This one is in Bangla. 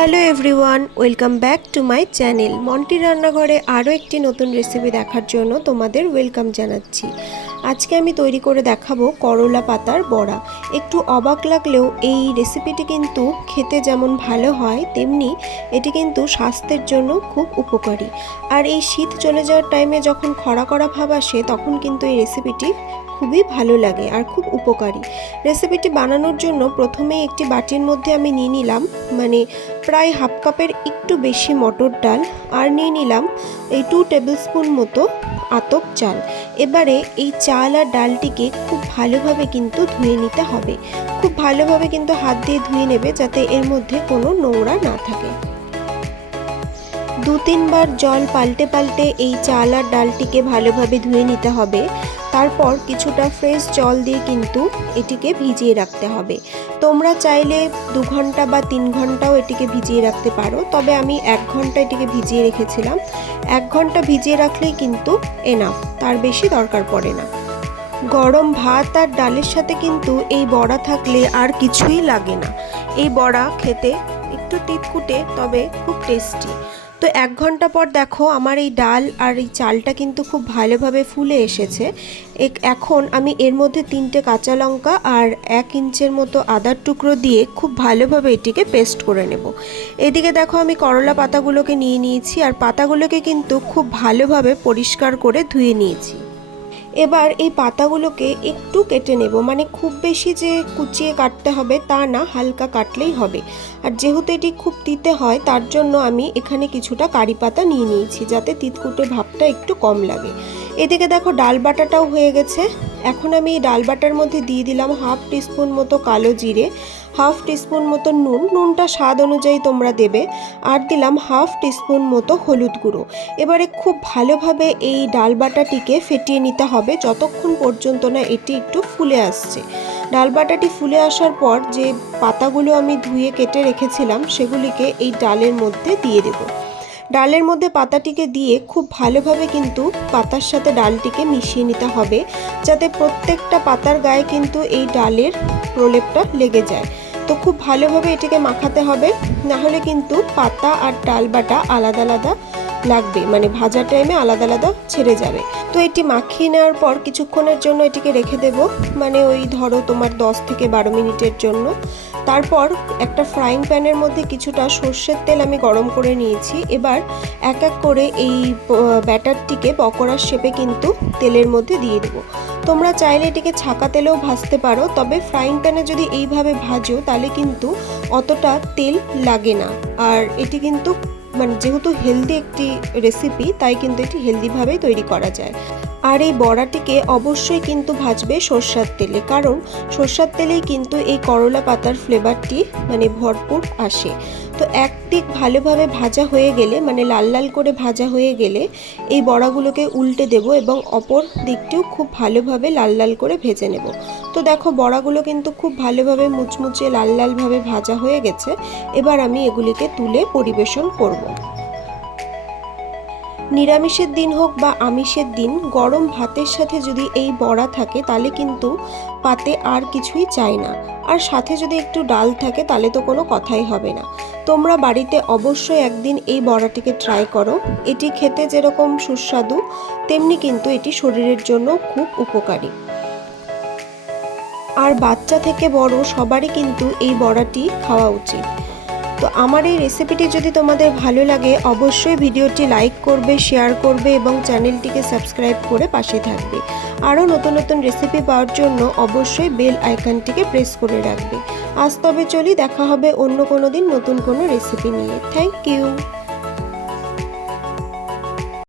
Hello everyone, welcome back to my channel. Monti রান্নাঘরে আরও একটি নতুন রেসিপি দেখার জন্য তোমাদের ওয়েলকাম জানাচ্ছি। আজকে আমি তৈরি করে দেখাবো করলা পাতার বড়া। একটু অবাক লাগলেও এই রেসিপিটি কিন্তু খেতে যেমন ভালো হয় তেমনি এটি কিন্তু স্বাস্থ্যের জন্য খুব উপকারী। আর এই শীত চলে যাওয়ার টাইমে যখন খরা খরা ভাব আসে তখন কিন্তু এই রেসিপিটি খুবই ভালো লাগে আর খুব উপকারী। রেসিপিটি বানানোর জন্য প্রথমেই একটি বাটির মধ্যে আমি নিয়ে নিলাম প্রায় হাফ কাপের একটু বেশি মটর ডাল, আর নিয়ে নিলাম এই 2 টেবিল স্পুন মতো আতপ চাল। এবারে এই চাল আর ডালটিকে খুব ভালোভাবে কিন্তু ধুয়ে নিতে হবে। খুব ভালোভাবে কিন্তু হাত দিয়ে ধুয়ে নেবে যাতে এর মধ্যে কোনো নোংরা না থাকে। 2-3 বার জল পাল্টে পাল্টে এই চাল আর ডালটিকে ভালোভাবে ধুয়ে নিতে হবে। তারপর কিছুটা ফ্রেশ জল দিয়ে কিন্তু এটিকে ভিজিয়ে রাখতে হবে। তোমরা চাইলে 2 ঘন্টা বা 3 ঘন্টাও এটিকে ভিজিয়ে রাখতে পারো, তবে আমি 1 ঘন্টা এটিকে ভিজিয়ে রেখেছিলাম। 1 ঘন্টা ভিজিয়ে রাখলেই কিন্তু এনাফ, তার বেশি দরকার পড়ে না। গরম ভাত আর ডালের সাথে কিন্তু এই বড়া থাকলে আর কিছুই লাগে না। এই বড়া খেতে একটু তিতকুটে তবে খুব টেস্টি। তো 1 ঘন্টা পর দেখো আমার এই ডাল আর এই চালটা কিন্তু খুব ভালোভাবে ফুলে এসেছে। এখন আমি এর মধ্যে 3টে কাঁচা লঙ্কা আর 1 ইঞ্চের মতো আদার টুকরো দিয়ে খুব ভালোভাবে এটিকে পেস্ট করে নেব। এদিকে দেখো আমি করলা পাতাগুলোকে নিয়ে নিয়েছি, আর পাতাগুলোকে কিন্তু খুব ভালোভাবে পরিষ্কার করে ধুয়ে নিয়েছি। এবার এই পাতাগুলোকে একটু কেটে নেব, খুব বেশি যে কুচিয়ে কাটতে হবে তা না, হালকা কাটলেই হবে। আর যেহেতু এটি খুব তিতে হয় তার জন্য আমি এখানে কিছুটা কারি পাতা নিয়ে নিয়েছি যাতে তিতকুটে ভাবটা একটু কম লাগে। এদিকে দেখো ডাল বাটাটাও হয়ে গেছে। এখন আমি এই ডাল বাটার মধ্যে দিয়ে দিলাম 1/2 টিস্পুন মতো কালো জিরে, 1/2 টিস্পুন মতো নুনটা স্বাদ অনুযায়ী তোমরা দেবে, আর দিলাম 1/2 টিস্পুন মতো হলুদ গুঁড়ো। এবারে খুব ভালোভাবে এই ডাল বাটাটিকে ফেটিয়ে নিতে হবে যতক্ষণ পর্যন্ত না এটি একটু ফুলে আসছে। ডাল বাটাটি ফুলে আসার পর যে পাতাগুলো আমি ধুয়ে কেটে রেখেছিলাম সেগুলিকে এই ডালের মধ্যে দিয়ে দেব। ডালের মধ্যে পাতাটিকে দিয়ে খুব ভালোভাবে কিন্তু পাতার সাথে ডালটিকে মিশিয়ে নিতে হবে যাতে প্রত্যেকটা পাতার গায়ে কিন্তু এই ডালের প্রলেপটা লেগে যায়। তো খুব ভালোভাবে এটিকে মাখাতে হবে, না হলে কিন্তু পাতা আর ডাল বাটা আলাদা আলাদা লাগবে, ভাজার টাইমে আলাদা আলাদা ছেড়ে যাবে। তো এটি মাখিয়ে নেওয়ার পর কিছুক্ষণের জন্য এটিকে রেখে দেব, ওই ধরো তোমার 10 থেকে 12 মিনিটের জন্য। তারপর একটা ফ্রাইং প্যানের মধ্যে কিছুটা সর্ষের তেল আমি গরম করে নিয়েছি। এবার এক এক করে এই ব্যাটারটিকে পকোড়ার শেপে কিন্তু তেলের মধ্যে দিয়ে দেবো। তোমরা চাইলে এটিকে ছাকা তেলেও ভাজতে পারো, তবে ফ্রাইং প্যানে যদি এইভাবে ভাজো তাহলে কিন্তু অতটা তেল লাগে না। আর এটি কিন্তু যেহেতু হেলদি একটি রেসিপি তাই কিন্তু এটি হেলদিভাবেই তৈরি করা যায়। আর এই বড়াটিকে অবশ্যই কিন্তু ভাজবে সরষের তেলে, কারণ সরষের তেলেই কিন্তু এই করলা পাতার ফ্লেভারটি ভরপুর আসে। তো একদিক ভালোভাবে ভাজা হয়ে গেলে লাল লাল করে ভাজা হয়ে গেলে এই বড়াগুলোকে উল্টে দেব এবং অপর দিকটিও খুব ভালোভাবে লাল লাল করে ভেজে নেব। তো দেখো বড়াগুলো কিন্তু খুব ভালোভাবে মুচমুচে লাল লালভাবে ভাজা হয়ে গেছে। এবার আমি এগুলিকে তুলে পরিবেশন করব। নিরামিষের দিন হোক বা আমিষের দিন গরম ভাতের সাথে যদি এই বড়া থাকে তাহলে কিন্তু পাতে আর কিছুই চাই না। আর সাথে যদি একটু ডাল থাকে তাহলে তো কোনো কথাই হবে না। তোমরা বাড়িতে অবশ্যই একদিন এই বড়াটিকে ট্রাই করো। এটি খেতে যেরকম সুস্বাদু তেমনি কিন্তু এটি শরীরের জন্য খুব উপকারী। আর বাচ্চা থেকে বড় সবারই কিন্তু এই বড়াটি খাওয়া উচিত। তো আমার এই রেসিপিটি যদি তোমাদের ভালো লাগে অবশ্যই ভিডিওটি লাইক করবে, শেয়ার করবে এবং চ্যানেলটিকে সাবস্ক্রাইব করে পাশে থাকবে। আরও নতুন নতুন রেসিপি পাওয়ার জন্য অবশ্যই বেল আইকনটিকে প্রেস করে রাখবে। আজ তবে চলি, দেখা হবে অন্য কোনো দিন নতুন কোনো রেসিপি নিয়ে। Thank you.